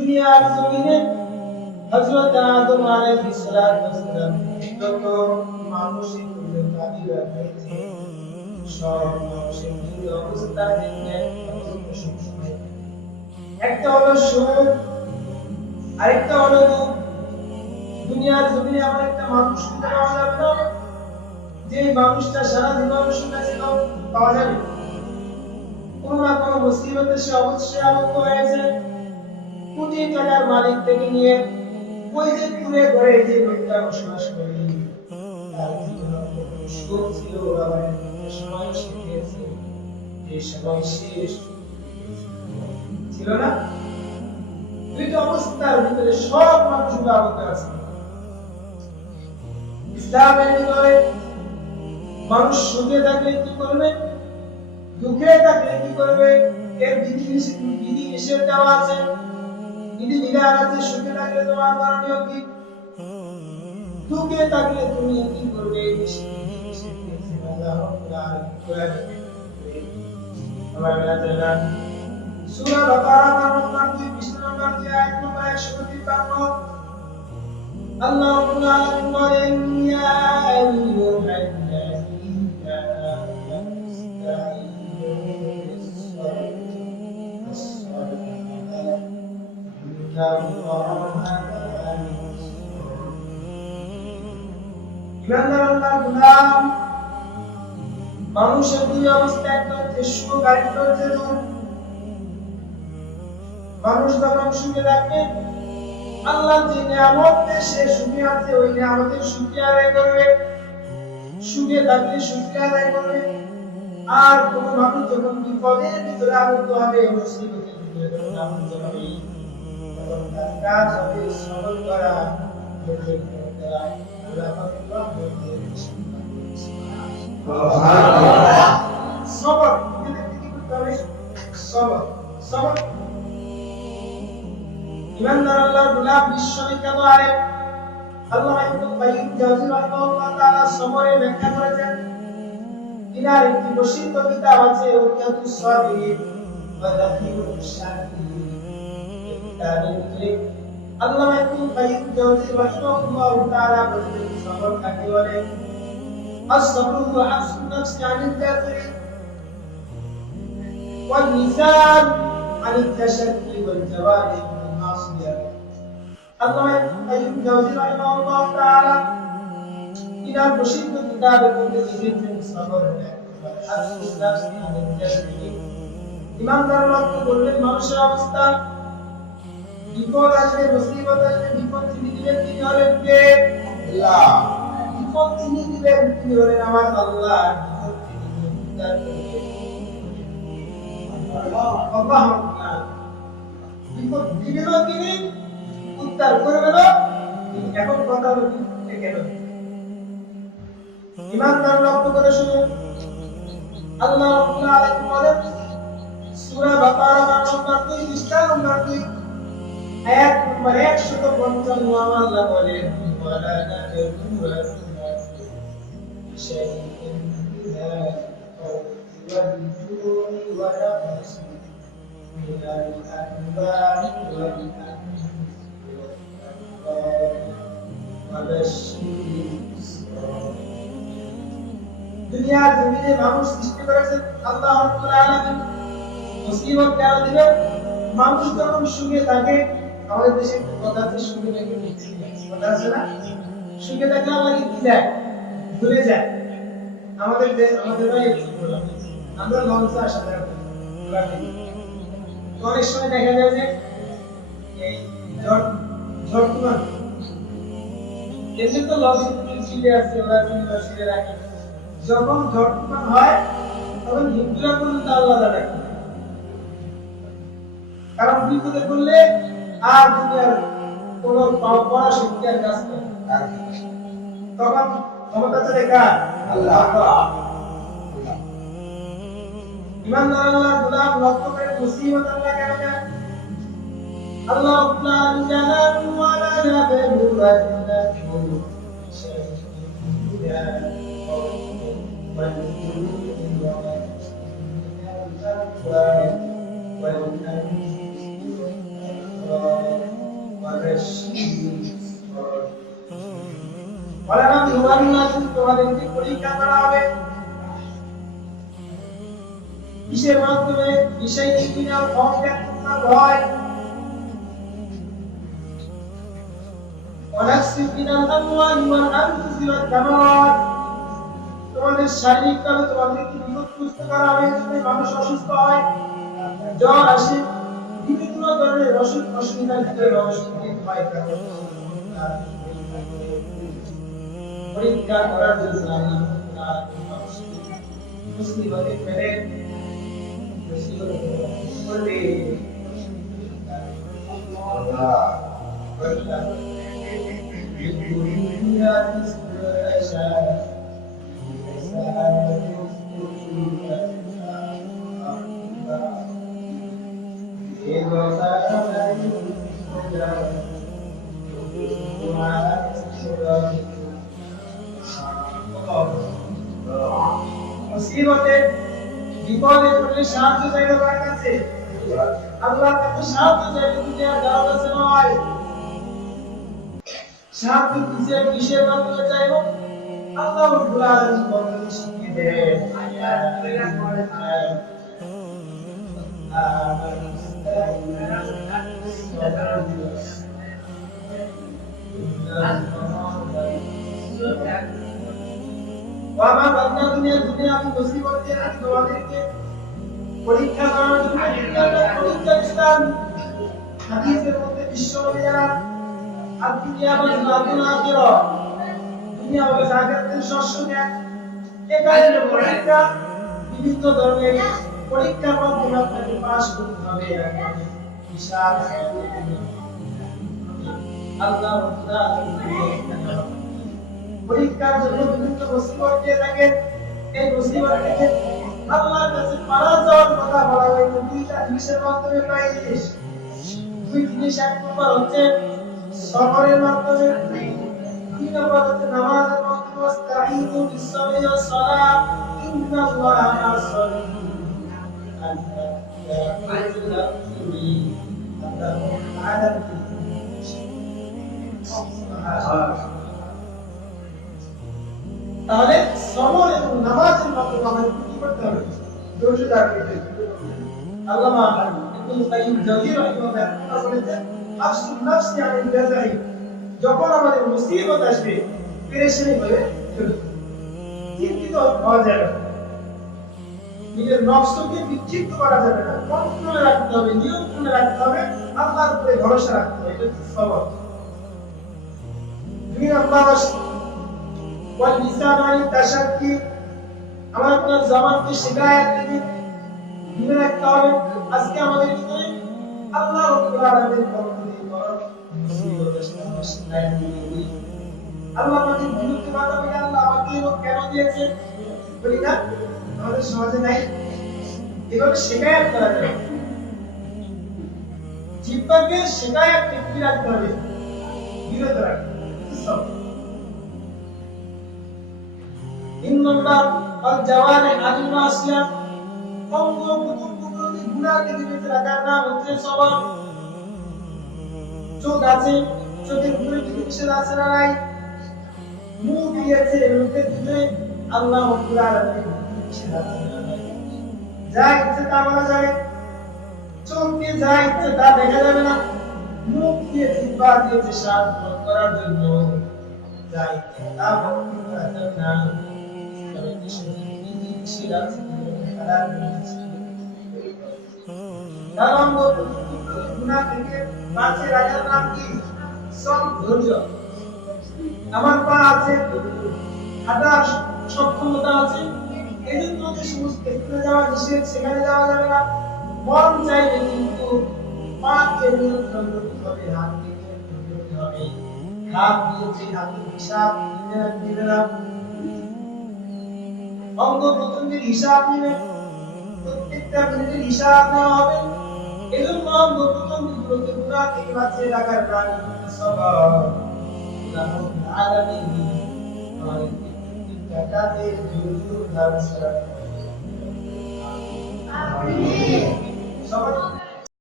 দুনিয়ার জমিনে হযরত আদম আলাইহিস সালাম যত মানুষই তাদের হয়েছে সব মানুষের দুই অবস্থা দেখলে একটা হলো সুখ আরেকটা হলো দুঃখ। দুনিয়ার জমিনে আমার একটা মানুষ পাওয়া যাবে না যে মানুষটা সারা জীবন সুখে ছিল, পাওয়া যাবে কোন না কোন মুসিবতে সে অবশ্যই আবদ্ধ হয়েছে। কোটি টাকার মালিক থেকে নিয়ে ওই যে পুরে ঘরে যে লোকটা বসবাস করে তার জীবনে সুখ ছিল, আবার সময় শিখেছে যে সময় শেষ ছিল না। দুইটা অবস্থার ভিতরে সব মানুষগুলো আবদ্ধ আছে। ইসলামের ভিতরে মানুষ সুখে থাকলে কি করবে, দুঃখে থাকলে কি করবে, এর বিধি নিষেধ দেওয়া আছে, বিধি বিধান আছে। সুখে থাকলে তোমার করণীয় কি, দুঃখে থাকলে তুমি কি করবে, সূরা বাকারা নম্বর 2 নম্বর আয়াত নম্বর 153 আল্লাহ রাব্বুল আলামিন বলেন ইয়া আইয়ুহাল্লাযীনা আমানু ইসতাঈনু মানুষের দুই অবস্থা, একটা হচ্ছে সুখ আরেকটা হচ্ছে দুঃখ। মানুষ যখন সুখে থাকবে আল্লাহ যে নিয়ামতে সে সুখে আছে ওই নিয়ামতের শুকরিয়া আদায় করবে, সুখে থাকলে শুকরিয়া আদায় করবে। আর কোন মানুষ যখন বিপদের ভিতরে আবদ্ধ হবে, মুসিবতের ভিতরে যখন আবদ্ধ হবে, তখন তার কাজ হবে সবর করা, ধৈর্য ধরা। আল্লাহ পাকের রহমতে সুবহানাল্লাহ সবর কি করতে হবে, সবর সবর। ইমানদার আল্লাহর গোলাম বিশ্ববিখ্যাত আলেম আল্লামা ইবনে কাইয়িম জাওযী রাহিমাহুল্লাহ তাআলা সবরের ব্যাখ্যা করেছেন। ইনার একটি প্রসিদ্ধ কিতাব আছে উকিয়াতুস সাবিরিন ওয়া দাখিলুশ শাকিরিন। এই কিতাবের ভিতরে আল্লামা ইবনে কাইয়িম জাওযী রাহিমাহুল্লাহ তাআলা বলেছেন সবর কাকে বলে। as-sabru huwa hafsun nafsi 'anil kathiri wal lisan 'anil tashakki wal jawarih আল্লামা ইবনে কাইয়িম জাওযী রাহিমাহুল্লাহ তাআলা ইনার প্রসিদ্ধ কিতাবের মধ্যে লিখেছেন সবর ইমানদার লক্ষ্য করলেন মানুষের অবস্থা, বিপদ আসবে, মুসিবত আসবে, বিপদ তিনি দিবেন, তিনি হলেন কে? আল্লাহ। বিপদ তিনি দিবেন, তিনি হলেন আমার আল্লাহ। বিপদ তিনি উদ্ধার করবেন আল্লাহ। বিপদ দিবেন তিনি, উদ্ধার করবেন তিনি। এখন কথা হলো কেন ইমানদার লক্ষ্য করে শুনুন। আল্লাহ রাব্বুল আলামিন বলেন সূরা বাকারা নম্বর 2 পৃষ্ঠা নম্বর 2 আয়াত নম্বর 155 আল্লাহ বলেন ওয়ালা নাজুরা শাইইন মিনা ওয়াল-জু'i ওয়া নাফসি মিনাল আনবা'i ওয়াল-আনফুসি ওয়া বাশশিরিস দুনিয়ার জমিনে মানুষ সৃষ্টি করেছেন আল্লাহ রাব্বুল আলামিন। মুসিবত কেন দিবেন? মানুষ যখন সুখে থাকে, আমাদের দেশে কথা আছে সুখে থাকে কথা আছে না, সুখে থাকলে আল্লাহ কি দেয়, ভুলে যায়। আমাদের দেশ আমাদের ভাই আমরা লঞ্চে আসা যায়, অনেক সময় দেখা যায় যে এই ঝড় তুফান এমনি তো লঞ্চ ছিটে আছে, ওরা ছিটে রাখে। যখন ঝড় তুফান হয় তখন হিন্দুরা পর্যন্ত আল্লাহ ডাকে, কারণ বিপদে পড়লে আর দুনিয়ার কোন পড়া শক্তি আর কাজ করে তখন ক্ষমতা চলে কার? আল্লাহ। ইমানদার আল্লাহর গোলাম লক্ষ্য করে মুসিবত আল্লাহ কেন দেন? আল্লাহ রাব্বুল আলামিন জানান ওয়ালা নাবলুওয়ান্নাকুম বিশাইইন والأنفس والأموال তোমাদেরকে পরীক্ষা করা হবে কিসের মাধ্যমে? বিষয় মিনাল খৌফ, ভয়, ওয়ানাকসি মিনাল আমওয়ালি ওয়াল আনফুসি ওয়াত তামারাত। তোমাদের শারীরিকভাবে তোমাদেরকে বিপদগ্রস্ত করা হবে যদি মানুষ অসুস্থ হয়, জ্বর আসে, বিভিন্ন ধরনের অসুবিধার ভিতরে হয় পরীক্ষা করার জন্য আল্লাহ মুসলিমদের ফেলে করবে আল্লাহ মুসিবতে বিপদে পড়লে সাহায্য চাইলে কার কাছে? আল্লাহর কাছে সাহায্য চাইলে দুনিয়ার কারো কাছে নয়। সাহায্য কিসের মাধ্যমে চাইবো? আল্লাহ রাব্বুল আলামিন বলেন শিখিয়ে দেন বাবা বান্দা দুনিয়া আমি মুসিবত দিয়ে তোমাদেরকে পরীক্ষা করার জন্য পরীক্ষা দিলাম। হাদিসের মধ্যে বিশ্বনবী জানান আর দুনিয়া বা জান্নাতুল আখিরা, দুনিয়া ও জান্নাতের শস্যজ্ঞান। এখানে পরীক্ষা বিভিন্ন ধরনের পরীক্ষার মাধ্যমে আপনাকে পাস করতে হবে। হিসাব আল্লাহ পরীক্ষার জন্য বিভিন্ন মুসিবত দিয়ে থাকেন। এই মুসিবত থেকে আল্লাহর কাছে পারা যাওয়ার কথা বলা হয়েছে দুইটা জিনিসের মাধ্যমে পাইছিস। দুই জিনিস, এক নম্বর হচ্ছে সবরের মাধ্যমে, দুই নম্বর হচ্ছে নামাজের মাধ্যমে। ওয়াস্তাঈনু বিস-সাবরি ওয়াস-সালাহ ইন্নাল্লাহা মা'আস-সাবিরিন। তাহলে সবর এবং নামাজের মাধ্যমে আমাদের কি করতে হবে? ধৈর্য ধারণ করতে হবে। আল্লামা ইবনুল কাইয়িম জাওযী রাহিমাহুল্লাহ বলেছেন, হাফসুন নাফসি আনিল জাযাই, যখন আমাদের মুসিবত আসবে পেরেশানি হয়ে চিন্তিত হওয়া যাবে না, নিজের নফসকে বিক্ষিপ্ত করা যাবে না, কন্ট্রোলে রাখতে হবে, নিয়ন্ত্রণে রাখতে হবে, আল্লাহর উপরে ভরসা রাখতে হবে। এটা হচ্ছে সবর। দুই নম্বর واللسان عن التشكي, আমার আপনার জবানকে শিকায়ত থেকে দূরে রাখতে হবে। আজকে আমাদের ভিতরে আল্লাহ রাব্বুল আলামিনের পক্ষ থেকে বড় মুসিবত আসলে শিকায়ত দিই। আল্লাহ আমাদের বিরুদ্ধে কথা বলে আল্লাহ আমাকে কেন দিয়েছে বলি না, আমাদের সমাজে নাই। এভাবে শিকায়ত করা যায়, জিহ্বাকে শিকায়ত থেকে রাখতে হবে, বিরত রাখতে হবে। তিন নম্বর আল-জাওয়ারি আনিল মাসিয়া, অঙ্গ প্রত্যঙ্গগুলোকে গুনাহ থেকে বেঁচে রাখার নাম হচ্ছে সবর। চোখ আছে, চোখের উপরে কিছু নিষেধ আছে না নাই? মুখ দিয়েছে, মুখের ভিতরে আল্লাহ রাব্বুল আলামিন নিষেধ আছে না নাই? যা ইচ্ছে তা বলা যাবে, চোখ দিয়ে যা ইচ্ছে তা দেখা যাবে না। মুখ দিয়ে জিহ্বা দিয়েছে স্বাদ গ্রহণ করার জন্য, যা ইচ্ছে তা বলতে করা যাবে না। আমার পা আছে, হাঁটার সক্ষমতা আছে, এজন্য যে সমস্ত স্থানে যাওয়া নিষেধ, সেখানে যাওয়া যাবে না। মন চাইলে কিন্তু পাকে নিয়ন্ত্রণ করতে হবে, হাতকে নিয়ন্ত্রণ করতে হবে। হাত দিয়েছে, হাতের হিসাব দিবে না, অঙ্গ প্রত্যঙ্গের হিসাব নেবে, প্রত্যেকটা মিনিটের হিসাব নেওয়া হবে। এজন্য অঙ্গ প্রত্যঙ্গগুলোকে গুনাহ থেকে বাঁচিয়ে রাখার নাম সবর। রাব্বুল আলামিন আমাদের প্রত্যেকটা কাজে ধৈর্য ধারণ করার আমিন। সবর